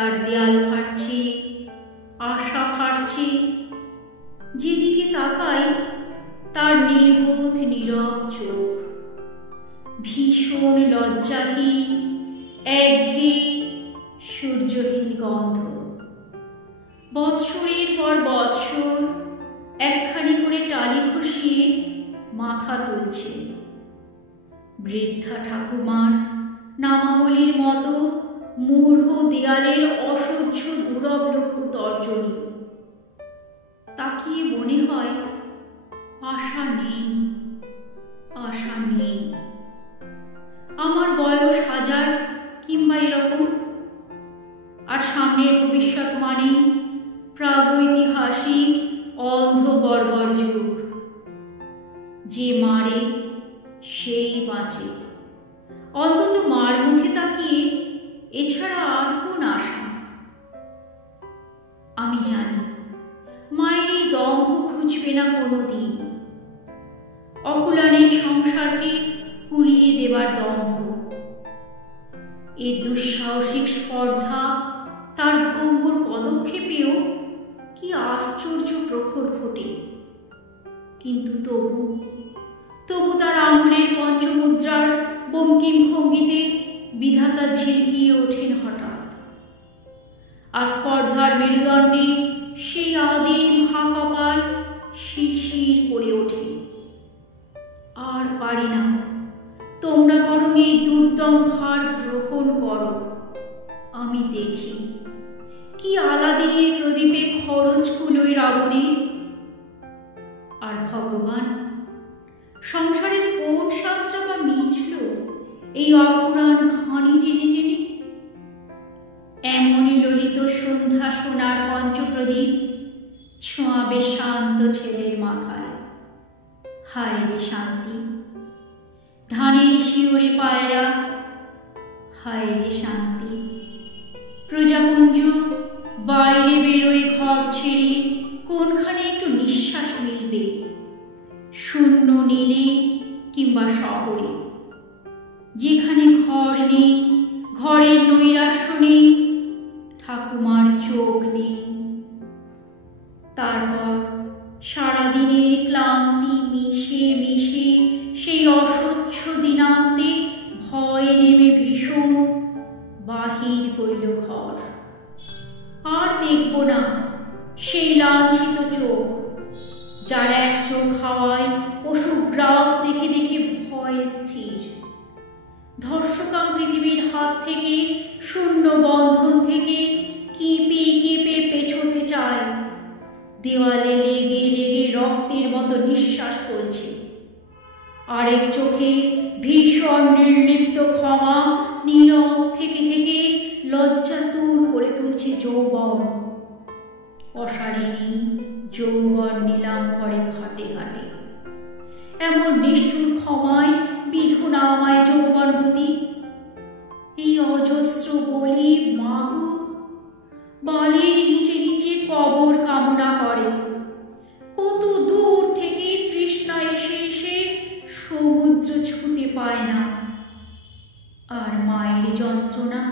তার দেয়াল ফাটছে, আশা ফাটছে, যেদিকে তাকাই তার নির্বোধ নীরব চোখ, ভীষণ লজ্জাহীন, একঘেয়ে সূর্যহীন গন্ধ। বৎসরের পর বৎসর একখানি করে টালি খসিয়ে মাথা তুলছে। বৃদ্ধা ঠাকুমার নামাবলীর মতো মূঢ় দেয়ালের অসহ্য দুরবলক্ষ তর্জনী। তাকিয়ে মনে হয় আশা নেই, আশা নেই। আমার বয়স 1000 কিংবা এরকম, আর সামনের ভবিষ্যৎ মানেই প্রাগৈতিহাসিক অন্ধ বর্বর যুগ। যে মারে সেই বাঁচে, অন্তত মার মুখে তাকিয়ে এছাড়া আর কোন আশা? আমি জানি মায়ের এই দম্ভ খুঁজবে না কোনোদিন, অকুলানের সংসারকে কুলিয়ে দেবার দম্ভ। এ দুঃসাহসিক স্পর্ধা তার ভঙ্গুর পদক্ষেপেও কি আশ্চর্য প্রখর ফোটে। কিন্তু তবু তার আঙুলের পঞ্চমুদ্রার বঙ্কিম ভঙ্গিতে বিধাতা ঝিরকিয়ে ওঠেন হঠাৎ। আস্পর্ধার মেরুদণ্ডে সেই আদিম হাঁকাপাল শিরশির করে ওঠে। আর পারি না, তোমরা বরং এই দুর্দম ভার গ্রহণ করো। আমি দেখি কি আলাদিনের প্রদীপে খরচ কুলোয় রাবণের। আর ভগবান, সংসারের কোন স্বাদটা বা মিটল এই অপুরাণ ঘানি টেনে টেনে? এমনই ললিত সন্ধ্যা সোনার পঞ্চপ্রদীপ ছোঁয়াবে শান্ত ছেলের মাথায়। হায় রে শান্তি, ধানের শিওরে পায়রা, হায় রে শান্তি। প্রজাপুঞ্জ বাইরে বেরোয় ঘর ছেড়ে, কোনখানে একটু নিঃশ্বাস মিলবে, শূন্য নীলে কিংবা শহরে। যেখানে ঘর নেই, ঘরের নৈরাশ্য নেই, ঠাকুমার চোখ নেই। তারপর সারাদিনের ক্লান্তি মিশে মিশে সেই অসহ্য দিনান্তে ভয় নেমে ভীষণ বাহির কইল ঘর। আর দেখব না সেই লাঞ্ছিত চোখ, যার এক চোখ হাওয়ায় পশুগ্রাস দেখে দেখে ভয়ে স্থির। ধর্ষকাম পৃথিবীর হাত থেকে, শূন্য বন্ধন থেকে কেঁপে কেঁপে পেছোতে চায়। দেওয়ালে লেগে লেগে রক্তের মতো নিঃশ্বাস ফেলছে। আরেক চোখে ভীষণ নির্লিপ্ত ক্ষমা নীরব থেকে থেকে লজ্জাতুর করে তুলছে যৌবন। অসারিণী যৌবন নিলাম করে ঘাটে ঘাটে। এমন নিষ্ঠুর ক্ষমায় বিধু না আমায় যৌবনবতী। এই অজস্র বলি মাগো, বালির নিচে নিচে কবর কামনা করে। কত দূর থেকে তৃষ্ণা এসে এসে সমুদ্র ছুঁতে পায় না। আর মায়ের যন্ত্রণা